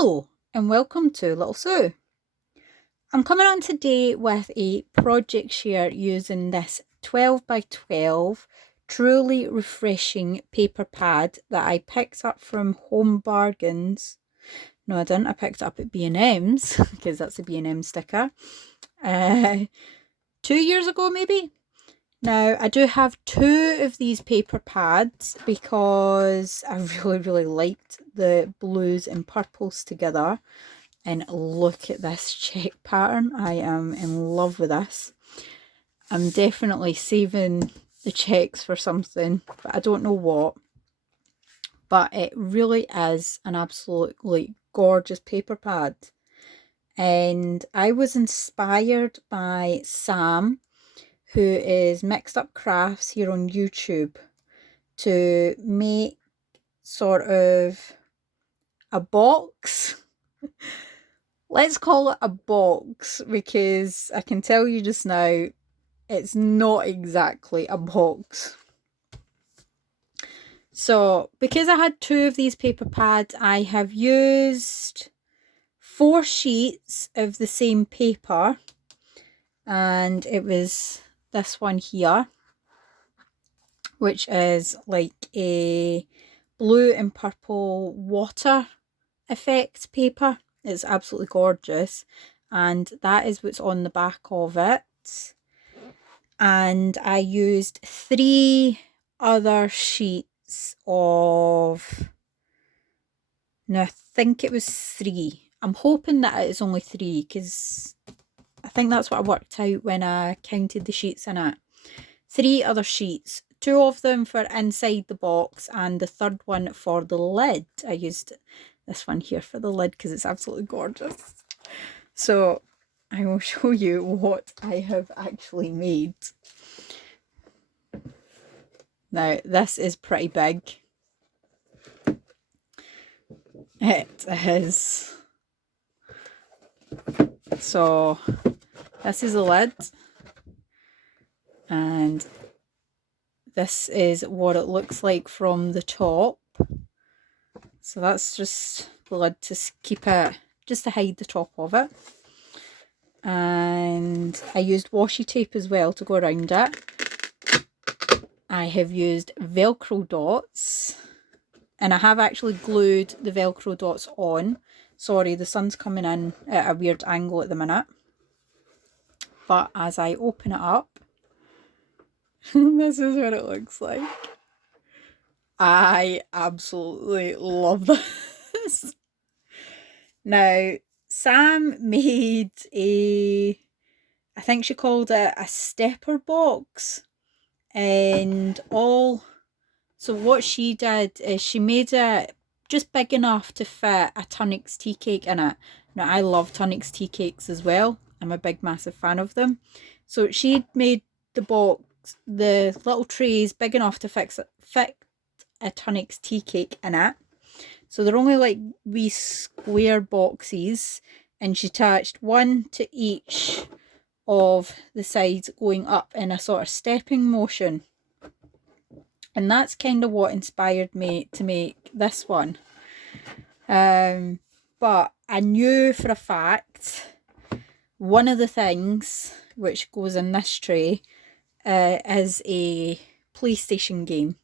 Hello and welcome to Little Sue. I'm coming on today with a project share using this 12 by 12 truly refreshing paper pad that I picked up from Home Bargains. No, I didn't. I picked it up at B&M's because that's a B&M sticker. 2 years ago maybe. Now, I do have two of these paper pads because I really liked the blues and purples together. And look at this check pattern. I am in love with this. I'm definitely saving the checks for something, but I don't know what. But it really is an absolutely gorgeous paper pad. And I was inspired by Sam, who is Mixed Up Crafts here on YouTube, to make sort of a box. Let's call it a box because I can tell you just now it's not exactly a box. So because I had two of these paper pads, I have used 4 sheets of the same paper, and it was this one here, which is like a blue and purple water effect paper. It's absolutely gorgeous, and that is what's on the back of it. And I used 3 other sheets of, no, I think it was 3. I'm hoping that it is only 3 because I think that's what I worked out when I counted the sheets in it. 3 other sheets, 2 of them for inside the box and the third one for the lid. I used this one here for the lid because it's absolutely gorgeous. So I will show you what I have actually made. Now, this is pretty big. It is. So this is the lid, and this is what it looks like from the top. So that's just the lid to keep it, just to hide the top of it. And I used washi tape as well to go around it. I have used Velcro dots, and I have actually glued the Velcro dots on. Sorry, the sun's coming in at a weird angle at the minute. But as I open it up, this is what it looks like. I absolutely love this. Now, Sam made I think she called it a stepper box. And so what she did is she made it just big enough to fit a Tunnocks tea cake in it. Now, I love Tunnocks tea cakes as well. I'm a big, massive fan of them. So she made the box, the little trays big enough to fit a Tunnocks tea cake in it. So they're only like wee square boxes, and she attached one to each of the sides going up in a sort of stepping motion. And that's kind of what inspired me to make this one. But I knew for a fact one of the things which goes in this tray is a PlayStation game.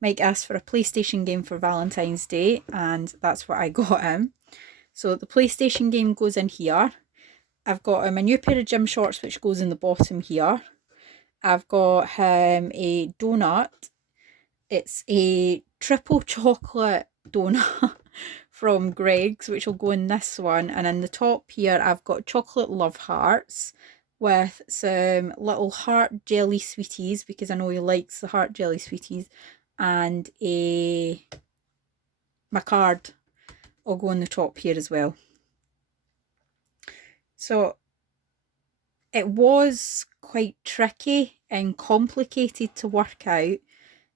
Mike asked for a PlayStation game for Valentine's Day, and that's what I got him. So the PlayStation game goes in here. I've got him a new pair of gym shorts which goes in the bottom here. I've got him a donut. It's a triple chocolate donut from Greg's, which will go in this one. And in the top here, I've got chocolate love hearts with some little heart jelly sweeties, because I know he likes the heart jelly sweeties. And my card will go on the top here as well. So it was quite tricky and complicated to work out,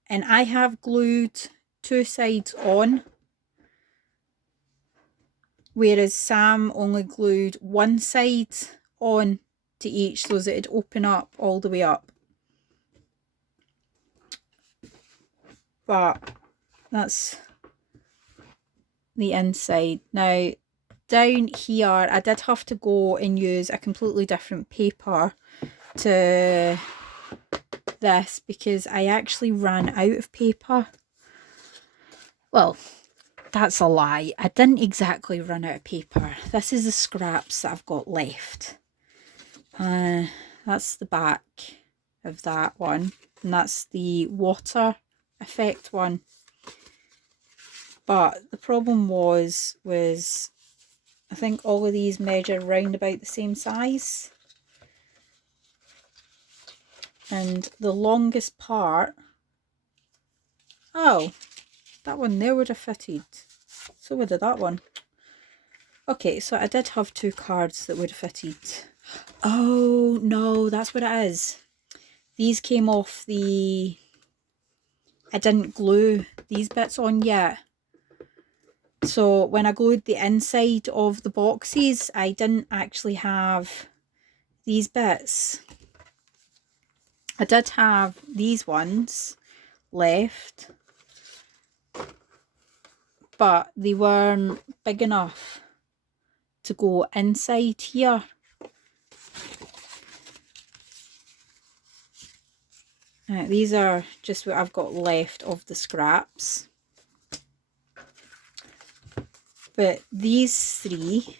and I have glued 2 sides on, whereas Sam only glued 1 side on to each so that it'd open up all the way up. But that's the inside. Now, down here, I did have to go and use a completely different paper to this because I actually ran out of paper. Well, that's a lie. I didn't exactly run out of paper. This is the scraps that I've got left. That's the back of that one. And that's the water effect one. But the problem was I think all of these measure round about the same size. And the longest part... Oh, that one there would have fitted. So would have that one. Okay, so I did have 2 cards that would have fitted. Oh, no, that's what it is. These came off the... I didn't glue these bits on yet. So when I glued the inside of the boxes, I didn't actually have these bits. I did have these ones left, but they weren't big enough to go inside here. These are just what I've got left of the scraps. But these 3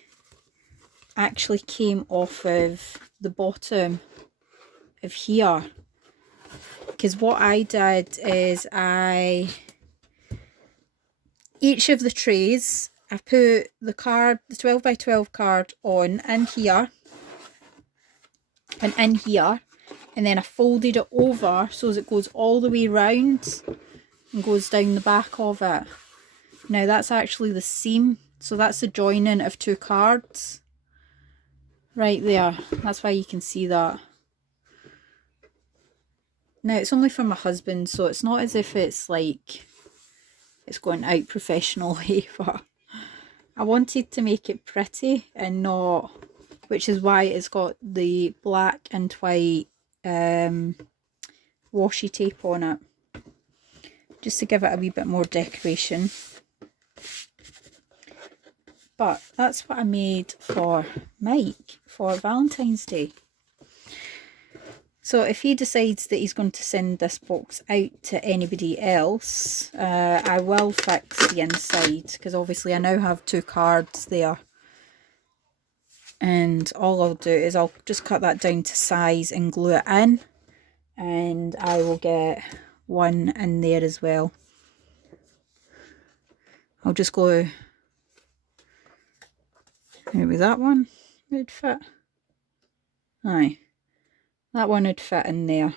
actually came off of the bottom of here. Because what I did is each of the trays, I put the 12 by 12 card on in here and in here, and then I folded it over so as it goes all the way round and goes down the back of it. Now that's actually the seam, so that's the joining of 2 cards right there. That's why you can see that. Now it's only for my husband, so it's not as if it's like it's going out professionally, but I wanted to make it pretty and not, which is why it's got the black and white washi tape on it, just to give it a wee bit more decoration. But that's what I made for Mike for Valentine's Day. So if he decides that he's going to send this box out to anybody else, I will fix the inside, because obviously I now have 2 cards there. And all I'll do is I'll just cut that down to size and glue it in. And I will get one in there as well. I'll just glue... Maybe that one would fit. Aye. That one would fit in there.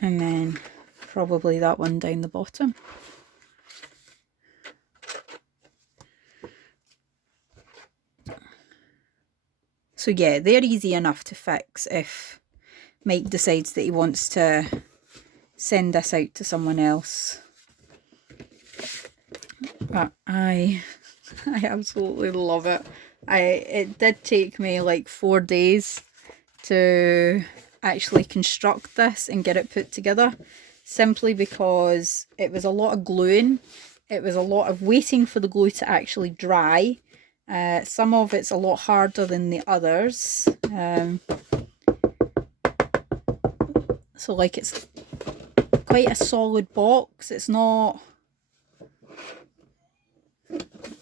And then probably that one down the bottom. So yeah, they're easy enough to fix if Mike decides that he wants to send this out to someone else. But I absolutely love it. It did take me like 4 days to actually construct this and get it put together, simply because it was a lot of gluing. It was a lot of waiting for the glue to actually dry. Some of it's a lot harder than the others. So like it's quite a solid box. It's not...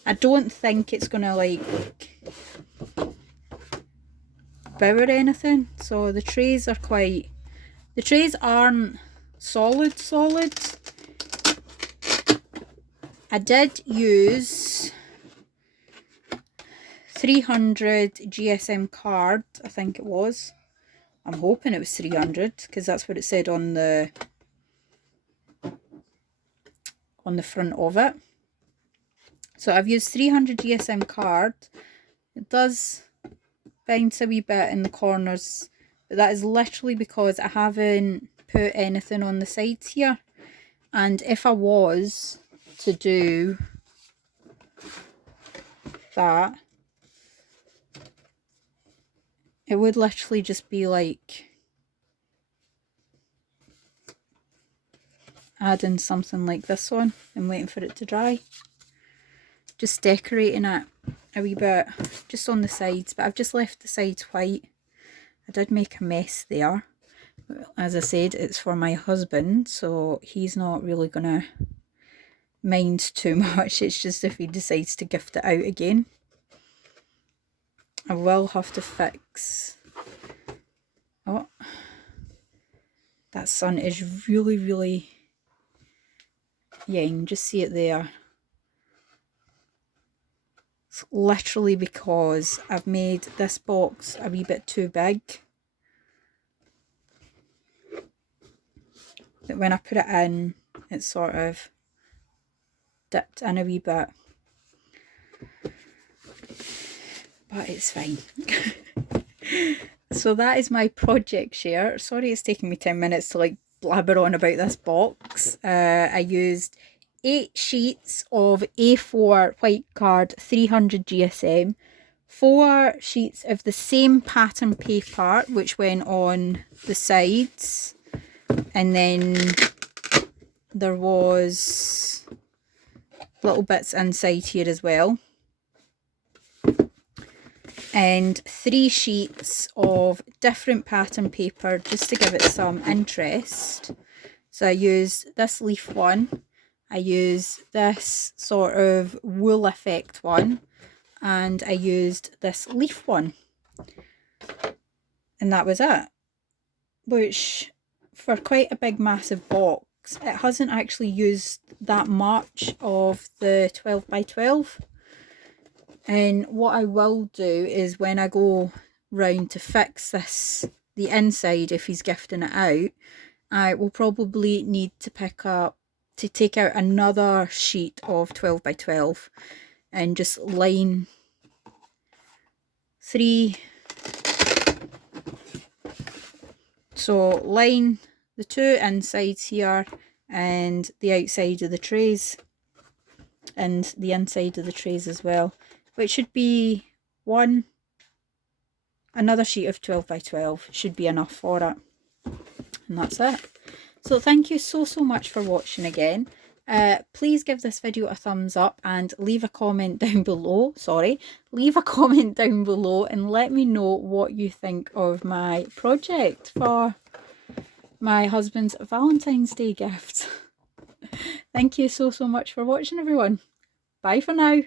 I don't think it's gonna like bow or anything. So the trays are quite... The trays aren't solid. I did use 300 GSM card, I think it was. I'm hoping it was 300 because that's what it said on the front of it. So I've used 300 GSM card. It does bounce a wee bit in the corners, but that is literally because I haven't put anything on the sides here. And if I was to do that, it would literally just be like adding something like this on and waiting for it to dry. Just decorating it a wee bit just on the sides, but I've just left the sides white. I did make a mess there. As I said, it's for my husband, so he's not really gonna mind too much. It's just if he decides to gift it out again. I will have to fix... Oh, that sun is really, really... Yeah, you can just see it there. It's literally because I've made this box a wee bit too big. But when I put it in, it's sort of dipped in a wee bit. But it's fine. So that is my project share. Sorry it's taking me 10 minutes to like blabber on about this box. I used 8 sheets of A4 white card 300 GSM, 4 sheets of the same pattern paper which went on the sides, and then there was little bits inside here as well, and 3 sheets of different pattern paper just to give it some interest. So I used this leaf one, I used this sort of wool effect one, and I used this leaf one, and that was it. Which, for quite a big massive box, it hasn't actually used that much of the 12 by 12. And what I will do is when I go round to fix this, the inside, if he's gifting it out, I will probably need to take out another sheet of 12 by 12 and just line 3. So line the 2 insides here and the outside of the trays and the inside of the trays as well, which should be another sheet of 12 by 12 should be enough for it. And that's it. So thank you so much for watching again. Please give this video a thumbs up and leave a comment down below. Leave a comment down below and let me know what you think of my project for my husband's Valentine's Day gift. Thank you so much for watching, everyone. Bye for now.